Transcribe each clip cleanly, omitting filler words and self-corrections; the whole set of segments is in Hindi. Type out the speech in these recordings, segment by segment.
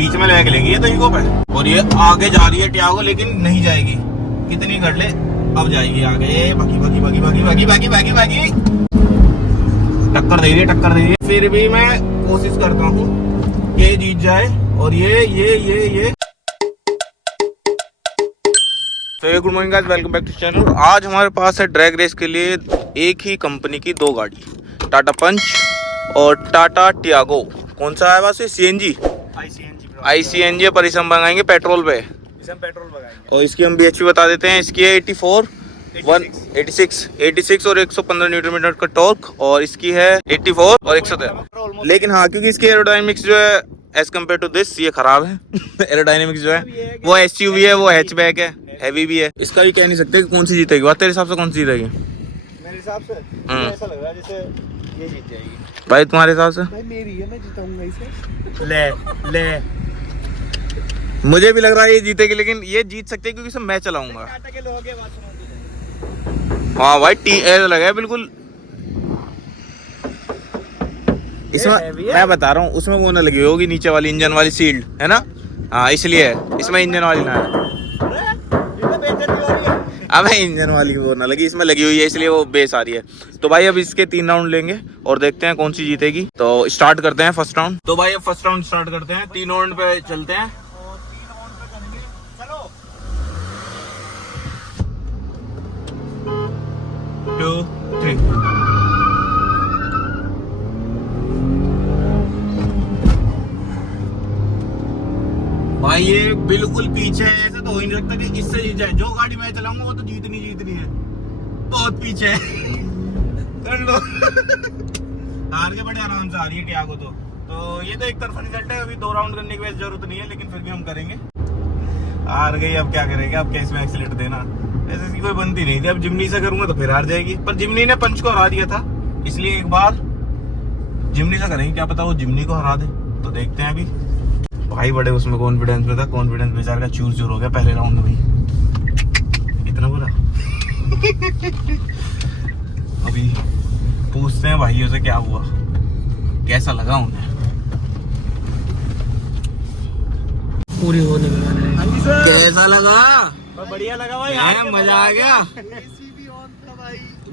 बीच में लगा के लेंगे ये तो इको पे। और ये आगे जा रही है टियागो, लेकिन नहीं जाएगी। कितनी कर ले, अब जाएगी आगे। भागी भागी भागी भागी भागी भागी भागी भागी, टक्कर दे रही है, टक्कर दे रही है। फिर भी मैं कोशिश करता हूँ कि ये जीत जाए। और ये तो good morning guys, welcome back to channel. आज हमारे पास है ड्रैग रेस के लिए एक ही कंपनी की दो गाड़ी, टाटा पंच और टाटा टियागो। कौन सा है वैसे? सीएनजी, आईसीएनजी पर इसे हम मंगाएंगे पेट्रोल पे। और इसकी हम बीएचपी बता देते हैं। इसकी है 86 और 115 न्यूटन मीटर का टॉर्क, और इसकी है 84 और 113। लेकिन हाँ, क्योंकि इसकी एरोडायनेमिक्स जो है एज कम्पेयर टू दिस ये खराब है। एरोडायनेमिक्स जो है वो एसयूवी है, वो हैचबैक है, हैवी भी है। इसका भी कह नहीं सकते कि कौन सी जीतेगी। बात तेरे हिसाब से कौन सी जीतेगी? मेरे हिसाब से ऐसा लग रहा है जैसे ये जीत जाएगी। भाई तुम्हारे हिसाब से? भाई मेरी है, मैं जिताऊंगा इसे। ले मुझे भी लग रहा है ये जीतेगी, लेकिन ये जीत सकते हैं क्योंकि इसे मैं चलाऊंगा। टाटा के लोगों के बात सुनो। हाँ भाई, ऐसा लगा है बिल्कुल। इसमें मैं बता रहा हूँ, उसमें वो ना लगी होगी नीचे वाली इंजन वाली सील्ड, है ना? हाँ, इसलिए इसमें इंजन वाली ना है। अब इंजन वाली वो ना लगी, इसमें लगी हुई है, इसलिए वो बेस आ रही है। तो भाई अब इसके 3 राउंड लेंगे और देखते हैं कौन सी जीतेगी। तो स्टार्ट करते हैं फर्स्ट राउंड। तो भाई अब फर्स्ट राउंड स्टार्ट करते हैं। 3 राउंड पे चलते हैं। चलो 2 3। भाई ये बिल्कुल पीछे है। ऐसा तो हो ही नहीं सकता कि इससे जीत जाए। जो गाड़ी मैं चलाऊंगा वो तो जीतनी है। बहुत पीछे है। कर लो। हार के बड़े आराम से आ रही है टियागो तो ये तो एक तरफा रिजल्ट है। अभी 2 राउंड करने की वैसे जरूरत नहीं है, लेकिन फिर भी हम करेंगे। हार गई, अब क्या करेंगे? अब कैसे में एक्सीलेटर देना, ऐसे इसकी कोई बनती नहीं थी। अब जिमनी से करूंगा तो फिर हार जाएगी। पर जिमनी ने पंच को हरा दिया था, इसलिए एक बार जिमनी से करेंगे। क्या पता वो जिमनी को हरा दे। तो देखते हैं अभी। भाई बड़े उसमें कॉन्फिडेंस में था। कॉन्फिडेंस बेचारे का चूर हो गया पहले राउंड में ही। इतना बुरा। अभी पूछते हैं भाइयों से क्या हुआ, कैसा लगा उन्हें। पूरी होने में कैसा लगा? बढ़िया लगा भाई, मजा आ गया।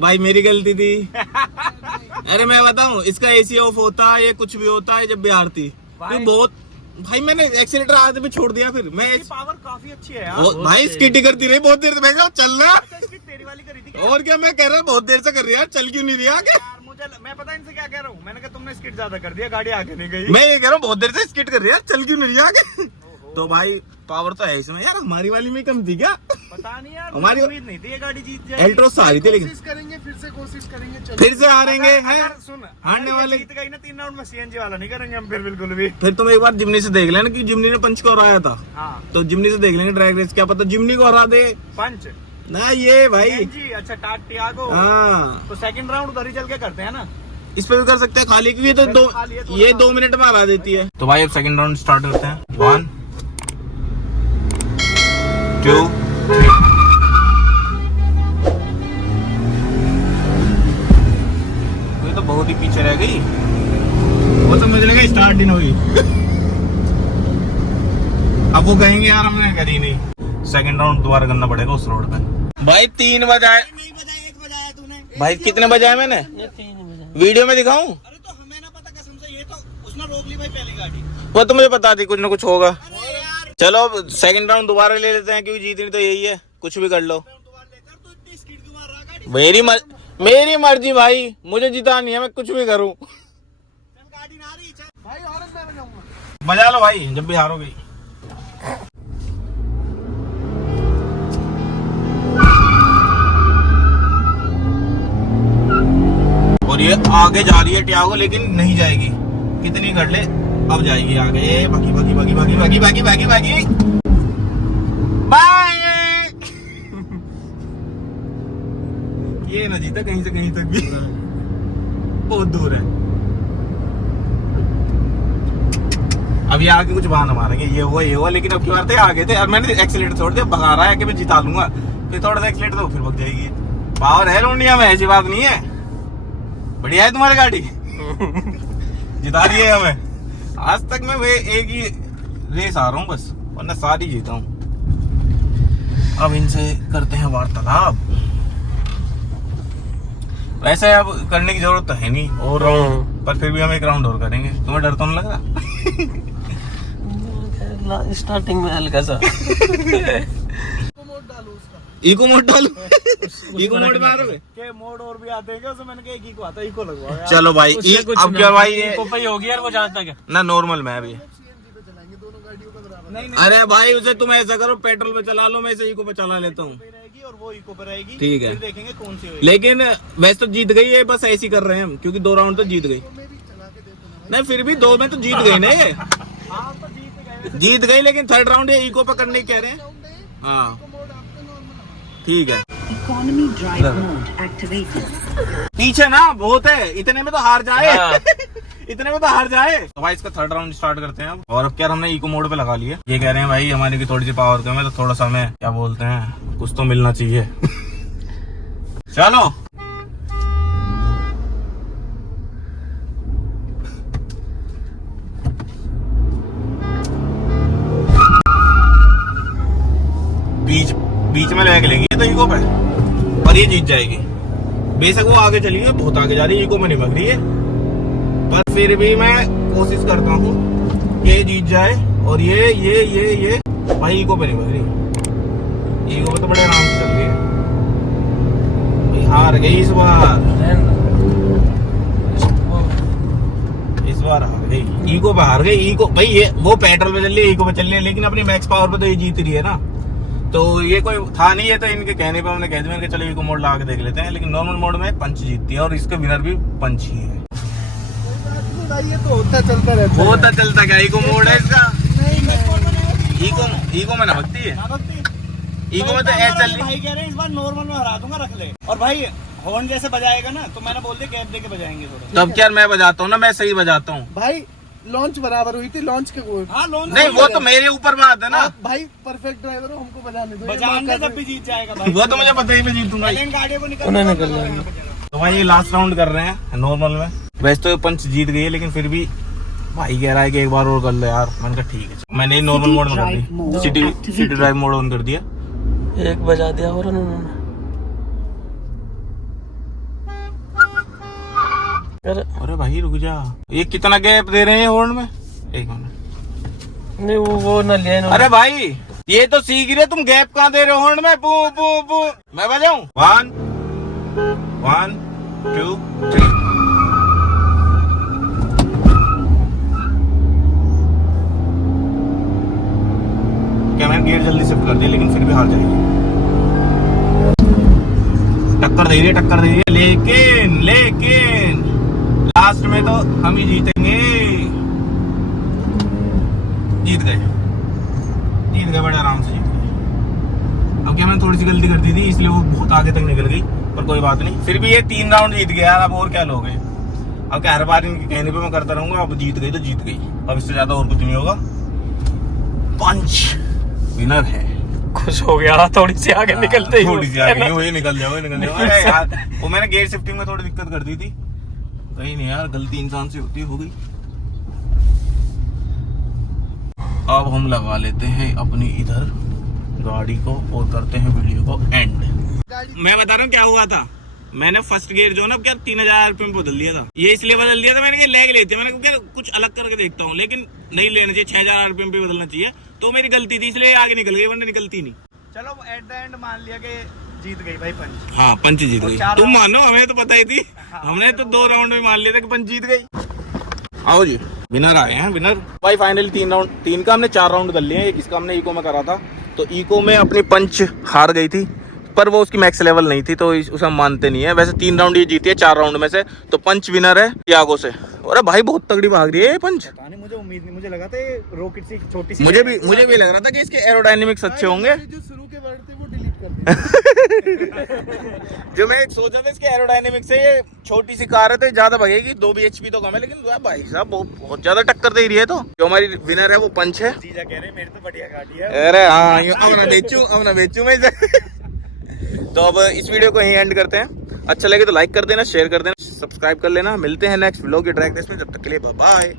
भाई मेरी गलती थी। अरे मैं बताऊं, इसका एसी ऑफ होता है, ये कुछ भी होता है जब बिहार थी तो बहुत। भाई मैंने एक्सीलेटर आधे पे छोड़ दिया। फिर मैं पावर काफी अच्छी है यार। भाई स्किट करती रही बहुत देर से। मैं चलना तेरी वाली करी थी क्या? और क्या, मैं कह रहा बहुत देर से कर रही है यार, चल क्यों नहीं रही आगे? मुझे मैं पता इनसे क्या कह रहा हूँ। मैंने कहा तुमने स्किट ज्यादा कर दिया, गाड़ी आगे नहीं गई। मैं ये कह रहा हूँ बहुत देर से स्किट कर रही है, चल क्यों नहीं रही आगे? तो भाई पावर तो है इसमें यार। हमारी वाली में कम थी क्या? पता नहीं यार, हमारी उम्मीद नहीं थी ये गाड़ी जीत जाएगी। एल्ट्रोस से आ रही थी, लेकिन कोशिश करेंगे, फिर से हारेंगे। सुन, हारने वाले जीत गई ना 3 राउंड में, सीएनजी वाला नहीं करेंगे हम फिर बिल्कुल भी। फिर तुम एक बार जिमनी से देख लेना कि जिमनी ने पंच को हराया था। हाँ, तो जिमनी से देख लेंगे ड्रैग रेस, क्या पता जिमनी को हरा दे। पंच ना ये भाई जी। अच्छा टाटा टियागो। हाँ, तो सेकंड राउंड उधर ही चल के करते हैं ना। इस पे भी कर सकते हैं खाली, क्योंकि ये 2 मिनट में हरा देती है। तो भाई अब सेकंड राउंड स्टार्ट करते हैं। 1 2 3। ये तो बहुत ही पीछे रह गई। वो तो मुझे लगा स्टार्ट ही नहीं हुई। अब वो कहेंगे यार हमने करी नहीं। सेकंड राउंड दोबारा करना पड़ेगा उस रोड पे। भाई 3 बजाए। नहीं बजाया, 1 बजाया तूने। भाई कितने बजाए मैंने? ये 3 बजाया। वीडियो में दिखाऊं? अरे तो हमें ना पता कसम से, ये तो उसने रोक ली भाई पहली गाड़ी। वो तो मुझे पता थी कुछ ना कुछ होगा। अरे यार चलो अब सेकंड राउंड दोबारा ले लेते हैं, क्योंकि जीतनी तो यही है, कुछ भी कर लो। तू इतनी स्पीड क्यों मार रहा है गाड़ी? मेरी मर्जी भाई, मुझे जितानी है, मैं कुछ भी करूं। चल गाड़ी ना रही, चल भाई और मैं बजाऊंगा। बजा लो भाई जब भी हारोगे। और ये आगे जा रही है टियागो, लेकिन नहीं जाएगी। कितनी कर ले, अब जाएगी आगे। भागी भागी भागी भागी भागी भागी भागी भागी बाय। ये ना जीता कहीं से कहीं तक भी, बहुत दूर है। अब ये आगे कुछ बहाना मारेंगे, ये हुआ, लेकिन अब की बात है आगे थे और मैंने एक्सीलेटर छोड़ दिया। भगा रहा है कि मैं जिता लूंगा, फिर थोड़ा सा एक्सीलेटर तो फिर भग जाएगी। पावर है लौंडिया में, ऐसी बात नहीं है। बढ़िया है तुम्हारी गाड़ी। जिता दी है हमें। आज तक मैं एक ही रेस आ रहा हूँ बस, वरना सारी जीता हूँ। अब इनसे करते हैं वार्तालाप। वैसे अब करने की जरूरत तो है नहीं और राउंड, पर फिर भी हम एक राउंड और करेंगे। तुम्हें डर तो नहीं लग रहा? स्टार्टिंग में हल्का सा इको मोड डालो। इको मोड में आ रहे के मोड और भी आते हैं क्या? उसमें मैंने कहा एक इको आता है, इको लगवाओ यार। चलो भाई अब क्या भाई ये होगी यार वो जहाँ तक है। ना नॉर्मल में अभी। नहीं अरे भाई उसे तुम ऐसा करो, पेट्रोल पे चला लो, मैं इसे इको पे चला लेता हूँ। पे रहेगी और वो इको पे रहेगी। ठीक है। फिर देखेंगे कौन सी होगी। लेकिन वैसे तो जीत गई है, बस ऐसी कर रहे हैं हम, क्योंकि 2 राउंड तो जीत गई। नहीं फिर भी 2 में तो जीत गई ना ये। हाँ तो जीत गए। जीत गई, लेकिन थर्ड राउंड ये इको पे करने कह रहे हैं। हाँ ठीक है। Economy drive mode activated. पीछे ना बहुत है, इतने में तो हार जाए। इतने में तो हार जाए। तो भाई इसका थर्ड राउंड स्टार्ट करते हैं अब। और अब क्या हमने इको मोड पे लगा लिया। ये कह रहे हैं भाई हमारी की थोड़ी सी पावर कम है, तो थोड़ा सा हमें क्या बोलते हैं, कुछ तो मिलना चाहिए। चलो बीच में लेके लेंगे तो इको पे, और ये जीत जाएगी। बेशक वो आगे चली है, बहुत आगे जा रही है, इको में नहीं भाग रही है, पर फिर भी मैं कोशिश करता हूँ कि ये जीत जाए। और ये भाई इको पे नहीं भाग रही। इको पे तो बड़े आराम से चल रही है। भाई हार गई इस बार हार गई। इको पे हार गई। इको भाई ये वो पेट्रोल पे चल रही है, इको पे चल रही है, लेकिन अपनी मैक्स पावर पे तो ये जीत रही है ना। तो ये कोई था नहीं, है तो इनके कहने पे हमने कह दिया कि चलो इको मोड लगा के देख लेते हैं। लेकिन नॉर्मल मोड में पंच जीतती है और इसका विनर भी पंच ही है। ये तो होता चलता रहता है। होता चलता क्या इको मोड है इसका? इको में ना भगती है। इको में तो ऐसे चल रही। भाई कह रहे हैं इस बार नॉर्मल में हरा दूंगा, रख ले। और भाई हॉर्न जैसे बजाएगा ना, तो मैंने बोल दिया गैप दे के बजाएंगे थोड़ा। तब क्या मैं बजाता हूँ ना, मैं सही बजाता हूँ भाई लॉन्च बराबर हुई थी, लॉन्च के वो हाँ लॉन्च नहीं, वो तो मेरे ऊपर बात है ना। आप भाई परफेक्ट ड्राइवर हो, हमको बजाने दो। बजाएंगे जब भी जीत जाएगा भाई। वो तो मुझे पता ही, मैं जीतूंगा। गाड़ियों को उन्हें निकल जाएंगे। तो भाई ये लास्ट राउंड कर रहे हैं नॉर्मल में। वैसे तो पंच जीत गई है, लेकिन फिर भी भाई कह रहा है कि एक बार और कर लो यार। मैंने कहा ठीक है। मैंने नॉर्मल मोड में कर दी, सिटी ड्राइव मोड ऑन कर दिया। एक बजा दिया और उन्होंने। अरे भाई रुक जा, ये कितना गैप दे रहे हैं हॉर्न में? एक मिनट। नहीं वो न लिया इन्होंने। अरे भाई ये तो सीख रहे, तुम गैप कहाँ दे रहे हो हॉर्न में? पू पू पू। मैं बजाऊं? 1 1 2 3। क्या मैंने गेयर जल्दी शिफ्ट कर दिया, लेकिन फिर भी हार जाएगी। टक्कर दे रही है, लेकिन लास्ट में तो हम ही जीतेंगे। जीत गए बड़े आराम से जीत गए। अब क्या मैंने थोड़ी सी गलती कर दी थी, इसलिए वो बहुत आगे तक निकल गई, पर कोई बात नहीं। फिर भी ये 3 राउंड जीत गया यार। अब और क्या लोगे? अब क्या हर बार इनके कहने पे मैं करता रहूंगा। अब जीत गई तो जीत गई, अब इससे ज्यादा और कुछ नहीं होगा। पंच विनर है। खुश हो गया थोड़ी सी आगे निकलते ही। थोड़ी सी आगे वही निकल जाओ। अरे यार वो मैंने गेयर शिफ्टिंग में थोड़ी दिक्कत कर दी थी। कहीं नहीं यार, गलती इंसान से होती हो गई। अब हम लगा लेते हैं अपनी इधर गाड़ी को और करते हैं वीडियो को एंड। मैं बता रहा हूँ क्या हुआ था। मैंने फर्स्ट गियर जो ना क्या 3000 RPM पे बदल दिया था। ये इसलिए बदल दिया था, मैंने ये लेग लेती है, मैंने क्या कुछ अलग करके देखता हूँ, लेकिन नहीं लेना चाहिए, 6000 RPM पे बदलना चाहिए। तो मेरी गलती थी, इसलिए आगे निकल गई, वरना निकलती नहीं। चलो एट द एंड मान लिया कि जीत गई भाई पंच। हाँ पंच जीत गई। 4 तुम मानो, हमें तो पता ही थी। हमने तो 2 राउंड में मान लिया था कि पंच जीत गई। आओ जी, विनर आए हैं विनर। भाई फाइनली 3 का हमने 4 राउंड कर लिए हैं। इसका हमने इको में करा था, तो इको में अपनी पंच हार गई थी, पर वो उसकी मैक्स लेवल नहीं थी, तो उसे हम मानते नहीं है। वैसे 3 राउंड ये जीती है 4 राउंड में से, तो पंच विनर है टियागो से। अरे भाई बहुत तगड़ी भाग रही है ये पंच। मुझे उम्मीद नहीं, मुझे लगा था रॉकेट सी छोटी सी। मुझे भी लग रहा था कि इसके एरोडायनेमिक्स अच्छे होंगे। जो शुरू के वर्ड थे वो डिलीट कर दिए। जो मैं सोचा था इसके एरोडायनेमिक्स से, ये छोटी सी कार है तो ज्यादा भगेगी, 2 bhp तो कम है, लेकिन भाई साहब बहुत ज्यादा टक्कर दे रही है। तो जो हमारी विनर है वो पंच है। जीजा कह रहे मेरी तो बढ़िया गाड़ी है। अरे हाँ, अब ना बेचूं मैं इसे। तो अब इस वीडियो को यहीं एंड करते हैं। अच्छा लगे तो लाइक कर देना, शेयर कर देना, सब्सक्राइब कर लेना। मिलते हैं नेक्स्ट व्लॉग के ट्रैक रेस में, जब तक के लिए बाय बाय।